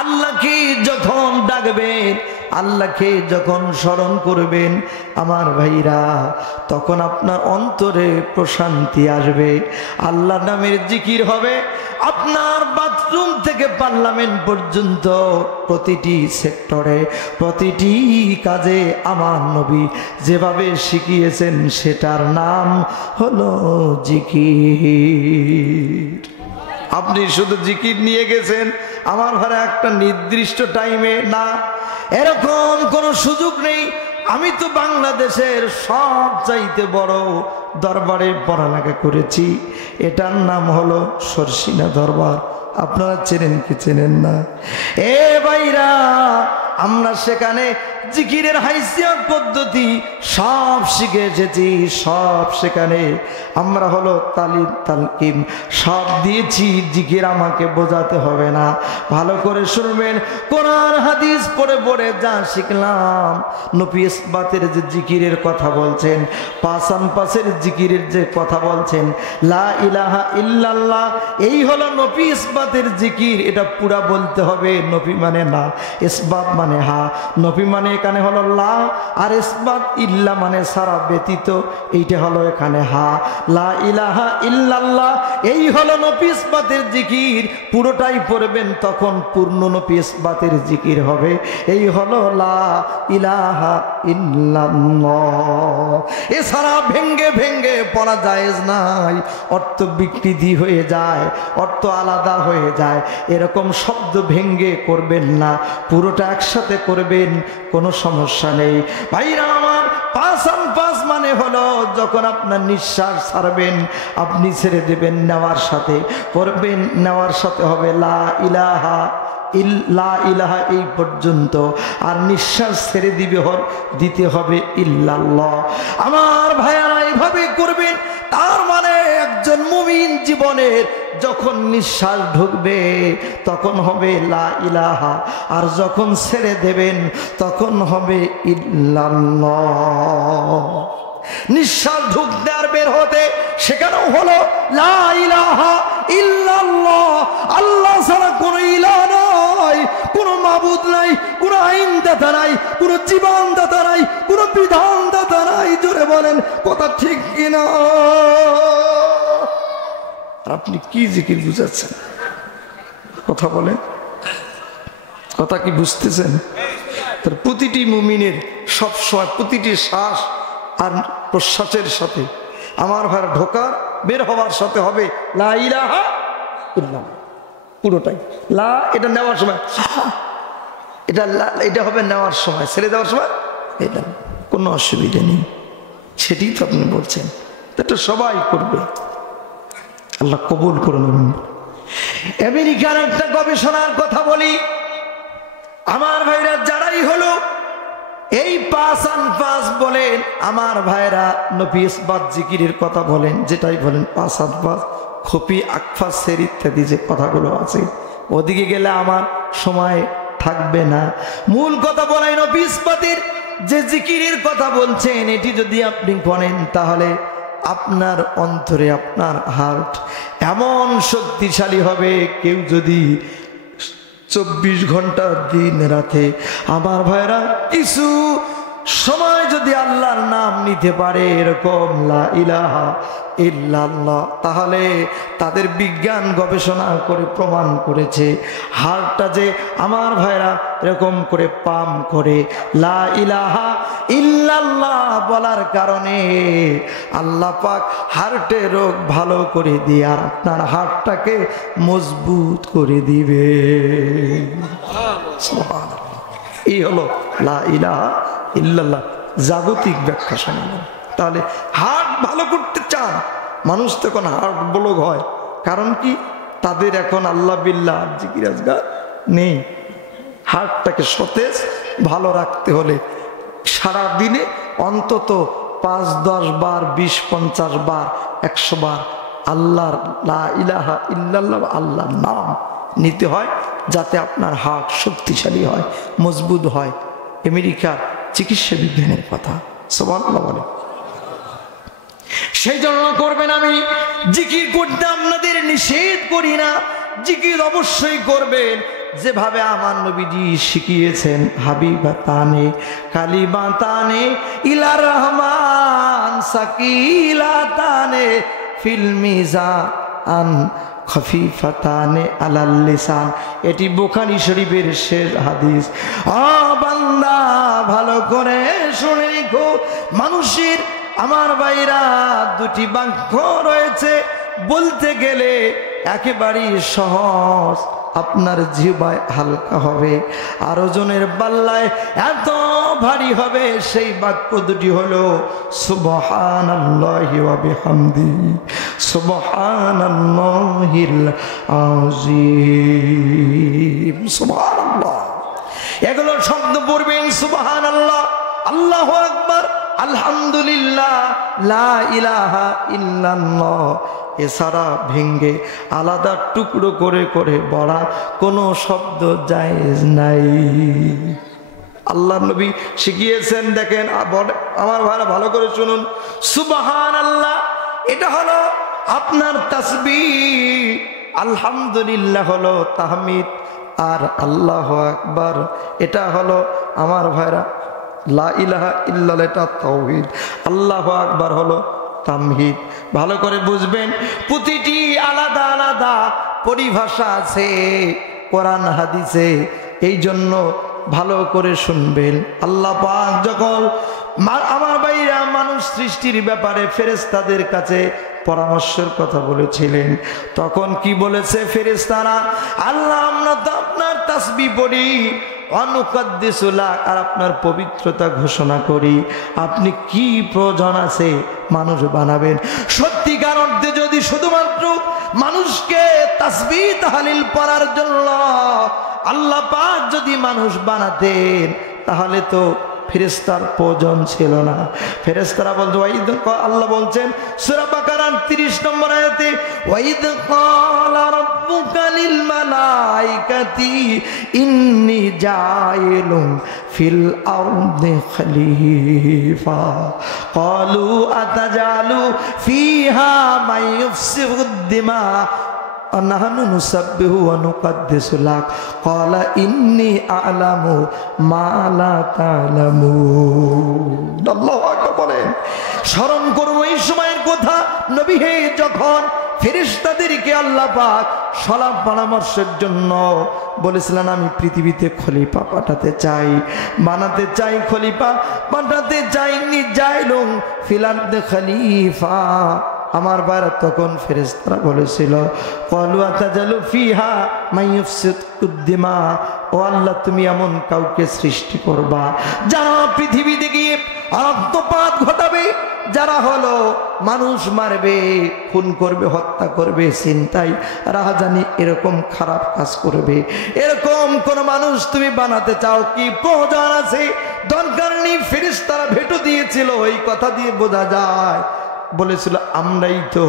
আল্লাহকে যখন ডাকবেন, আল্লাহকে যখন স্মরণ করবেন আমার ভাইরা, তখন আপনার অন্তরে প্রশান্তি আসবে। আল্লাহ নামের জিকির হবে আপনার বাথরুম থেকে পার্লামেন্ট পর্যন্ত, প্রতিটি সেক্টরে, প্রতিটি কাজে আমার নবী যেভাবে শিখিয়েছেন সেটার নাম হলো জিকির। আপনি শুধু জিকির নিয়ে গেছেন আমার ঘরে একটা নির্দিষ্ট টাইমে না, এরকম কোনো সুযোগ নেই। আমি তো বাংলাদেশের সব চাইতে বড় দরবারে পড়ালেখা করেছি, এটার নাম হলো সরসিনা দরবার। আপনারা চেনেন কি চেনেন না? এ ভাইরা, আমরা সেখানে জিকিরের হাইসিয়ত পদ্ধতি সব শিখে এসেছি, সব সেখানে আমরা হলো তালিম তালকিম সব দিয়েছি। জিকির আমাকে বোঝাতে হবে না, ভালো করে শুনবেন। কোরআন হাদিস পড়ে পড়ে যা শিখলাম, নবী ইসবাতের যে জিকিরের কথা বলছেন, পাসান পাসের জিকিরের যে কথা বলছেন, লা ইলাহা ইল্লাল্লাহ, এই হলো নবী ইসবাতের জিকির। এটা পুরা বলতে হবে। নবী মানে না, ইসবাত মানে হা। নবী মানে এখানে হলো লা, আর ইসবাত ইল্লা মানে সারা ব্যতীত, এইটা হলো এখানে হা। লা ইলাহা ইল্লাল্লাহ, এই হলো নবী ইসবাতের জিকির। পুরোটাই পড়বেন, তখন পূর্ণ নবী ইসবাতের জিকির হবে। এই হলো লা ইলাহা ইল্লাল্লাহ। এছাড়া ভেঙ্গে ভেঙ্গে পড়া জায়েজ নাই, অর্থ বিকৃতি হয়ে যায়, অর্থ আলাদা হয়ে যায়। এরকম শব্দ ভেঙ্গে করবেন না, পুরোটা একসাথে করবেন, কোনো সমস্যা নেই। ভাইরা আমার, পাসান পাস মানে হলো যখন আপনার নিঃশ্বাস ছাড়বেন, আপনি ছেড়ে দেবেন নেওয়ার সাথে, পড়বেন নেওয়ার সাথে হবে লা ইলাহা ইল্লা ইলাহা এই পর্যন্ত, আর নিঃশ্বাস ছেড়ে দিতে হবে ইল্লাল্লাহ। আমার ভাইয়ারা এইভাবে করবেন। তার মানে একজন মুমিন জীবনের যখন নিঃশ্বাস ঢুকবে তখন হবে লা ইলাহা, আর যখন ছেড়ে দেবেন তখন হবে ইল্লাল্লাহ। নিঃশ্বাস ঢুকতে আর বের হতে সেখানেও হলো লা ইলাহা ইল্লাল্লাহ। আল্লাহ ছাড়া কোনো ইলাহ নাই, কোনো মাবুদ নাই, কোনো আইনদাতা নাই, কোনো জীবনদাতা নাই, কোনো বিধানদাতা নাই। জোরে বলেন কথা ঠিক কিনা? আপনি কি জিকির বুঝাচ্ছেন? কথা বলেন, কথা কি বুঝতেছেন? তার প্রতিটি মুমিনের সবসময় প্রতিটি শ্বাস আর প্রশ্বাসের সাথে আমার ভাই ঢোকার বের হওয়ার সাথে হবে লা ইলাহা ইল্লাল্লাহ। পুরোটাই লা, এটা নেওয়ার সময় এটা হবে, নেওয়ার সময় ছেড়ে দেওয়ার সময় এটা, কোনো অসুবিধা নেই। সেটি তো আপনি বলছেন, এটা সবাই করবে, আল্লাহ কবুল করে নেবেন। আমেরিকার একটা গবেষণার কথা বলি আমার ভাইরা, যারাই হলো এই পাসান পাস বলেন আমার ভাইরা, নবী ইসবাত জিকিরের কথা বলেন, যেটাই বলেন পাসান পাস, খপি আকফাসের ইত্যাদি যে কথাগুলো আছে, ওদিকে গেলে আমার সময় থাকবে না। মূল কথা বলাই নবী ইসবাতের যে জিকিরের কথা বলছেন, এটি যদি আপনি করেন তাহলে আপনার অন্তরে আপনার হার্ট এমন শক্তিশালী হবে, কেউ যদি 24 ঘন্টা দিন রাতে আমার ভাইরা কিছু সময় যদি আল্লাহর নাম নিতে পারে এরকম লা ইলাহা ইল্লাল্লাহ, তাহলে তাদের বিজ্ঞান গবেষণা করে প্রমাণ করেছে হার্টটা যে আমার ভাইরা এরকম করে পাম্প করে লা ইলাহা ইল্লাল্লাহ বলার কারণে আল্লাহ পাক হার্টের রোগ ভালো করে দিয়ে আর আপনার হার্টটাকে মজবুত করে দিবে। এই হলো লা ইলাহা ইল্লাল্লাহ জাগতিক ব্যাখ্যা শোনালাম। তাহলে হার্ট ভালো করতে চান মানুষ, তখন হার্ট ব্লক হয়। কারণ কি? তাদের এখন আল্লাহ বিল্লাহ জিকির আজগার নেই। হার্টটাকে সতেজ ভালো রাখতে হলে সারা দিনে অন্তত 5-10 বার, 20-50 বার, 100 বার আল্লাহর লা ইলাহা ইল্লাল্লাহ আল্লাহর নাম নিতে হয়, যাতে আপনার হার্ট শক্তিশালী হয়, মজবুত হয়। আমেরিকার চিকিৎসা বিজ্ঞানের কথা, সুবহানাল্লাহ বলে। সেই জন্য করবেন, আমি জিকির করতে আপনাদের নিষেধ করি না, জিকির অবশ্যই করবেন যেভাবে আমার নবীজি শিখিয়েছেন। হাবিবাতানে কালিমাতানে ইলা রহমান সাকিলাতানে ফিল মিজান খফিফাতানে আলাল লিসান। এটি বুখারী শরীফের শেষ হাদিস। ও বান্দা, ভালো করে শুনে রেখো, মানুষের আমার ভাইরা দুটি বাক্য রয়েছে, বলতে গেলে একেবারেই সহজ, আপনার জিহ্বায় হালকা হবে, আর ওজনের পাল্লায় এত ভারী হবে। সেই বাক্য দুটি হলো সুবহানাল্লাহি ওয়া বিহামদিহি সুবহানাল্লাহিল আযীম। সুবহানাল্লাহ, এগুলো শব্দ পড়বেন। সুবহানাল্লাহ, আল্লাহু আকবার, আলহামদুলিল্লাহ, লা ইলাহা ইল্লাল্লাহ। এছাড়া ভেঙ্গে আলাদা টুকরো করে করে বলা কোনো শব্দ জায়েজ নাই। আল্লাহ নবী শিখিয়েছেন, দেখেন আমার ভাইরা ভালো করে শুনুন। সুবহানাল্লাহ এটা হলো আপনার তাসবিহ, আলহামদুলিল্লাহ হলো তাহমিদ, আর আল্লাহু আকবার এটা হলো আমার ভাইরা লা ইলাহা ইল্লাল্লাহ, এটা তাওহীদ। আল্লাহু আকবার হলো তামহিদ। ভালো করে বুঝবেন, প্রতিটি আলাদা আলাদা পরিভাষা আছে কোরআন হাদিসে, এই জন্য ভালো করে শুনবেন। আল্লাহ পাক যখন আমার ভাইরা মানুষ সৃষ্টির ব্যাপারে ফেরেশতাদের কাছে পরামর্শের কথা বলেছিলেন, তখন কি বলেছে ফেরেশতারা? আল্লাহ আমরা তো আপনার তাসবিহ পড়ি, অনুকাদ্দিসুলা, আর আপনার পবিত্রতা ঘোষণা করি, আপনি কি প্রয়োজন আছে মানুষ বানাবেন? সত্যিকার অর্থে যদি শুধুমাত্র মানুষকে তাসবিহ তাহলিল পড়ার জন্য আল্লাহ পাক যদি মানুষ বানাতেন, তাহলে তো ফেরেশতার প্রয়োজন ছিল না। ফেরেশতারা বলতো, আল্লাহ বলছেন সূরা বাকারার 30 নম্বর আয়াতে, ওয়াইদ ক্বালা রাব্বুকা লিল মালাইকাতি ইন্নী জাইলুন ফিল আরদি খলিফা ক্বালু আতাজালু ফিহা মান ইফসিদুদ দিমা নাহনু নুসাব্বিহু ওয়া নুকাদ্দিসু লাক ক্বালা ইন্নী আ'লামু মা লা তা'লামুন। আল্লাহু আকবার বলেন। স্মরণ করব এই সময়ের কথা, নবী হে যখন ফেরেশতাদেরকে আল্লাহ পাক সালাম পরামর্শের জন্য বলেছিলেন, আমি পৃথিবীতে খলিফা পাঠাতে চাই, বানাতে চাই, খলিফা পাঠাতে চাই, নিজাইলুম ফিল আরদি খলিফা। আমার বাইরে তখন ফেরেশতারা বলেছিল, ক্বালু আতাজালু ফিহা মান ইফসিদুদ দিমা, ও আল্লাহ তুমি এমন কাউকে সৃষ্টি করবা যারা পৃথিবীতে গিয়ে রক্তপাত ঘটাবে, যারা হলো মানুষ মারবে, খুন করবে, হত্যা করবে, ছিনতাই, রাহাজানি, এরকম খারাপ কাজ করবে, এরকম কোন মানুষ তুমি বানাতে চাও কি? প্রয়োজন আছে, দরকার নেই। ফেরেশতারা ভেটো দিয়েছিল, এই কথা দিয়ে বোঝা যায় বলেছিল আমরাই তো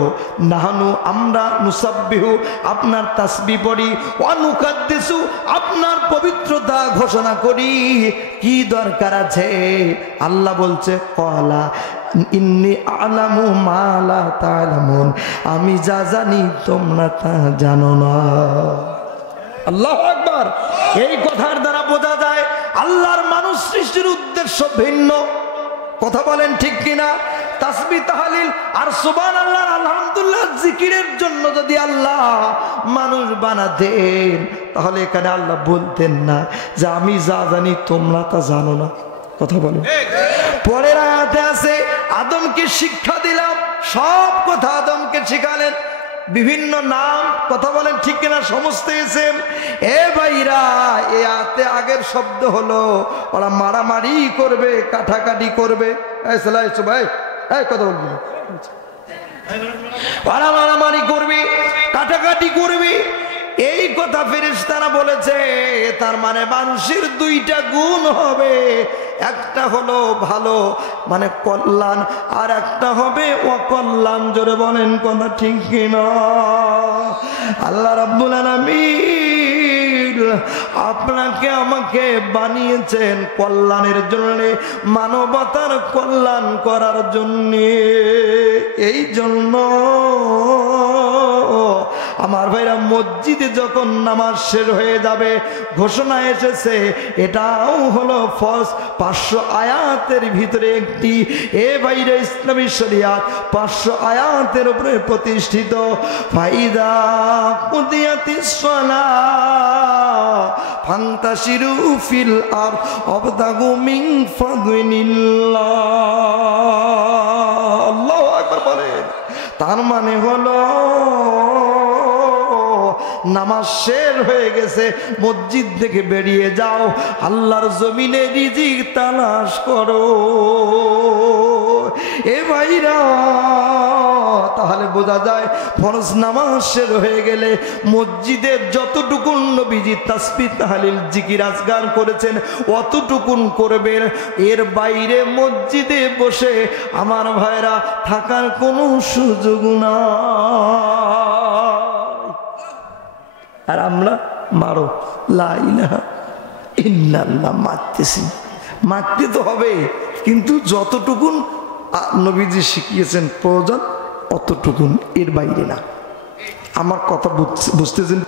নাহানু, আমরা নুসাব্বিহু আপনার তাসবিহ পড়ি, ওয়া নুকাদ্দিসু আপনার পবিত্রতা ঘোষণা করি। কি দরকার আছে? আল্লাহ বলছে ক্বালা ইন্নী আ'লামু মা লা তা'লামুন, আমি যা জানি তোমরা তা জানো না। আল্লাহু আকবার। এই কথার দ্বারা বোঝা যায় আল্লাহর মানুষ সৃষ্টির উদ্দেশ্য ভিন্ন। কথা বলেন ঠিক কিনা? তাসবিহ তাহলিল আর সুবহানাল্লাহ আলহামদুলিল্লাহ জিকিরের জন্য যদি আল্লাহ মানুষ বানাতেন, তাহলে এখানে আল্লাহ বলতেন না যে আমি যা জানি তোমরা তা জানো না। কথা বলেন। পরের আয়াতে আছে আদমকে শিক্ষা দিলাম, সব কথা আদমকে শিখালেন, বিভিন্ন নাম। কথা বলেন ঠিক কিনা? সমস্ত এসেম। এ ভাইরা, এ আয়াতে আগের শব্দ হলো ওরা মারামারি করবে, কাটাকাটি করবে। ভাই কথা বলবি, ওরা মারামারি করবে, কাটাকাটি করবে, এই কথা ফেরেশতারা বলেছে। তার মানে মানুষের দুইটা গুণ হবে, একটা হলো ভালো মানে কল্যাণ, আর একটা হবে অকল্যাণ। জোরে বলেন কথা ঠিক কিনা? আল্লাহ রাব্বুল আলামিন আপনাকে আমাকে বানিয়েছেন কল্যাণের জন্য, মানবতার কল্যাণ করার জন্য। এই জন্য আমার ভাইরা মসজিদে যখন নামাজ শেষ হয়ে যাবে ঘোষণা এসেছে, এটাও হলো ফরজ 500 আয়াতের ভিতরে একটি। এ ভাইরা ইসলামী শরিয়াত 500 আয়াতের উপরে প্রতিষ্ঠিত। ফাইদা কুদিয়াতিস সালাহ ফান্তাশিরু ফিল আরদ ওয়াবতাগু মিন ফাদলিল্লাহ। আল্লাহু আকবার বলেন। তার মানে হলো নামাজ শেষ হয়ে গেছে, মসজিদ থেকে বেরিয়ে যাও, আল্লাহর জমিনে রিজিক তালাশ করো। এ ভাইরা তাহলে বোঝা যায় ফরজ নামাজ শেষ হয়ে গেলে মসজিদের যতটুকুন নবীজি তাসবিহ তাহলিল জিকির আজকার করেছেন অতটুকুন করবেন। এর বাইরে মসজিদে বসে আমার ভাইরা থাকার কোনো সুযোগ না। আর আমরা মারো লা ইলাহা ইল্লাল্লাহ মারতেছি, মারতে তো হবে, কিন্তু যতটুকুন নবীজি শিখিয়েছেন প্রয়োজন অতটুকুন, এর বাইরে না। আমার কথা বুঝতেছেন?